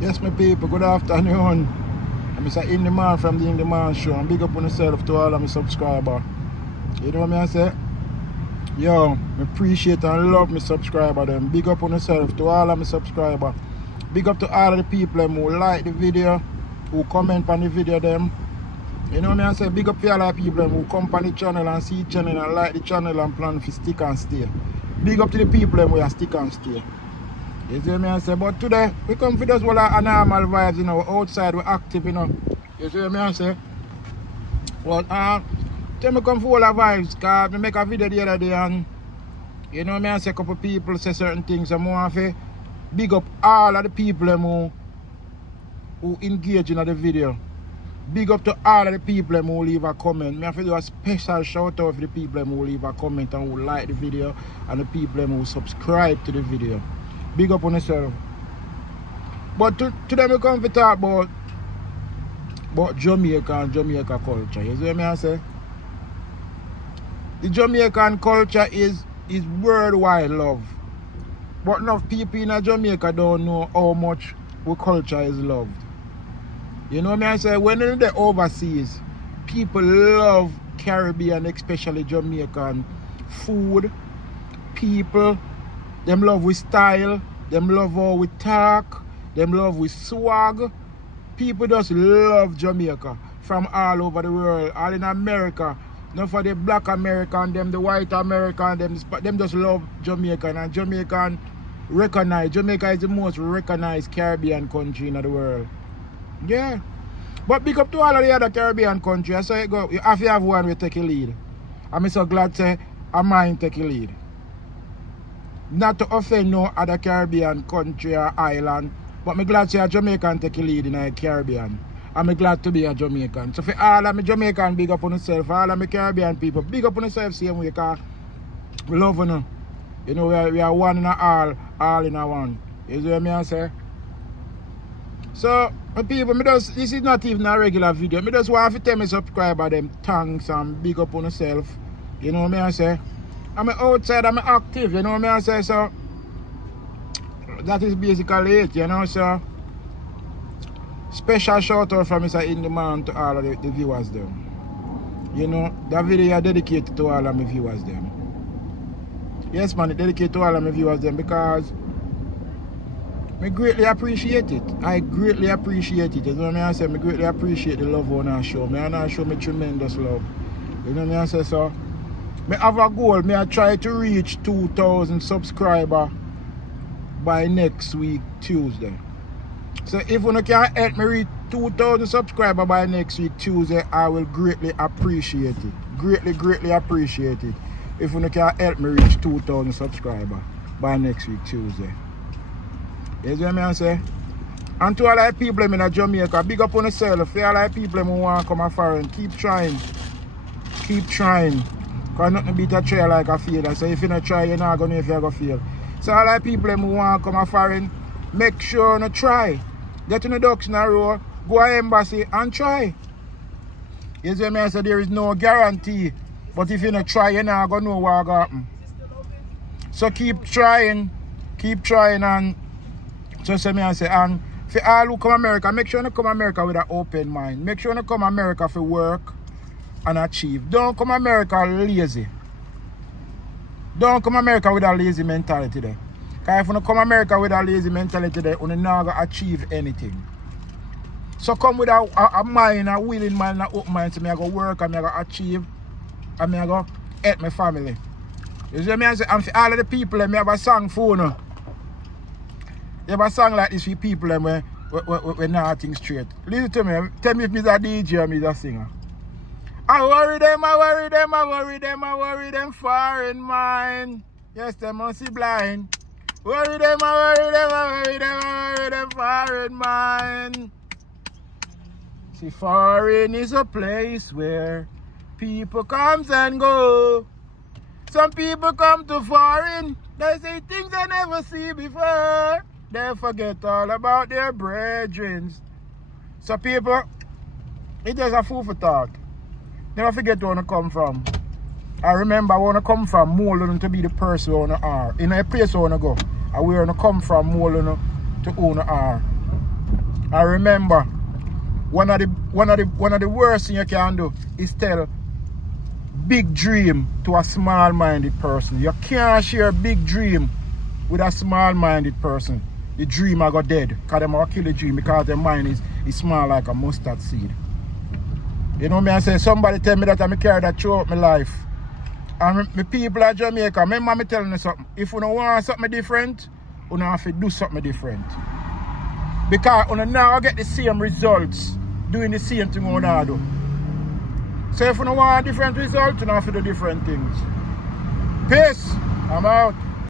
Yes, my people, good afternoon. I'm Mr. In the Man from the In the Man Show. And big up on yourself to all of my subscribers. You know what I say? Yo, I appreciate and love my subscriber them. Big up on yourself to all of my subscribers. Big up to all of the people them who like the video, who comment on the video them. You know what I say? Big up to all of the people them who come on the channel and see the channel and like the channel and plan to stick and stay. Big up to the people them who are stick and stay. You see me I say? But today, we come for just all our normal vibes, you know, outside, we're active, you know. You see me I say? Well, tell me come for all our vibes, because I make a video the other day and, you know me I say, a couple people say certain things, and I want to big up all of the people who engage in the video. Big up to all of the people who leave a comment. I have to do a special shout out for the people who leave a comment and who like the video, and the people who subscribe to the video. Big up on yourself. But today we come to talk about Jamaica and Jamaica culture. You see what I say? The Jamaican culture is worldwide love. But enough people in Jamaica don't know how much our culture is loved. You know what I say? When they're overseas, people love Caribbean, especially Jamaican food, people. Them love with style, them love how we talk, them love with swag. People just love Jamaica from all over the world, all in America. Not for the black American, them the white American, them just love Jamaica. And Jamaican recognize, Jamaica is the most recognized Caribbean country in the world. Yeah. But big up to all of the other Caribbean countries. I say it go, you have to have one we take a lead. I'm so glad to say I mine take a lead. Not to offend no other Caribbean country or island, but I'm glad to see a Jamaican take a lead in the Caribbean. I'm glad to be a Jamaican. So for all of my Jamaican, big up on yourself. All of my Caribbean people, big up on yourself same way, because we love you. You know, we are one in a all in a one. You see what I say? So, my people, this is not even a regular video. I just want to tell my subscribers them thanks and big up on yourself. You know what I say? I'm outside, I'm active, you know what I say? So, that is basically it, you know, so. Special shout out from Mr. In the Man to all of the viewers there. You know, that video is dedicated to all of my viewers there. Yes man, it's dedicated to all of my viewers there because I greatly appreciate it. I greatly appreciate it. You know what I say? I greatly appreciate the love on our show. I show me tremendous love. You know what I say? So, I have a goal. I try to reach 2,000 subscribers by next week, Tuesday. So if you can help me reach 2,000 subscribers by next week, Tuesday, I will greatly appreciate it. Greatly appreciate it. If you can help me reach 2,000 subscribers by next week, Tuesday. You see what I say? And to all the people in Jamaica, big up on yourself. For all the people who want to come foreign, keep trying. Keep trying. Because nothing beat a try like a failure. So if you don't try, you're not going to know if you're going to fail. So all the people who want to come foreign, make sure you try. Get in the ducks in a row, go to embassy and try. You see me, I say there is no guarantee. But if you don't try, you're not going to know what's going to happen. So keep trying and so say me I say, and for all who come America, make sure you come America with an open mind. Make sure you come America for work and achieve. Don't come America lazy. Don't come America with a lazy mentality there. Because if you come America with a lazy mentality there, you're not going to achieve anything. So come with a mind, a willing mind, an open mind, so I go work and I go achieve and I go help my family. You see what I say? And for all of the people, I have a song for you. You have a song like this for people when nothing straight. Listen to me. Tell me if I'm a DJ or I'm a singer. I worry them foreign mind. Yes, they must be blind. Worry them foreign mind. See, foreign is a place where people comes and go. Some people come to foreign, they say things they never see before. They forget all about their brethren. So people, it's just a fool for thought. Never forget where you come from. I remember where you come from, molding to be the person where you are. In a place where you go, and where you come from, molding to who you are. I remember one of the worst thing you can do is tell big dream to a small-minded person. You can't share a big dream with a small-minded person. The dream I got dead. Because them will kill the dream because their mind is small like a mustard seed. You know me, I say somebody tell me that I carry that throughout my life. And my people at Jamaica, remember me telling you something. If you don't want something different, you don't have to do something different. Because you now get the same results doing the same thing you now do. So if you don't want a different result, you don't have to do different things. Peace. I'm out.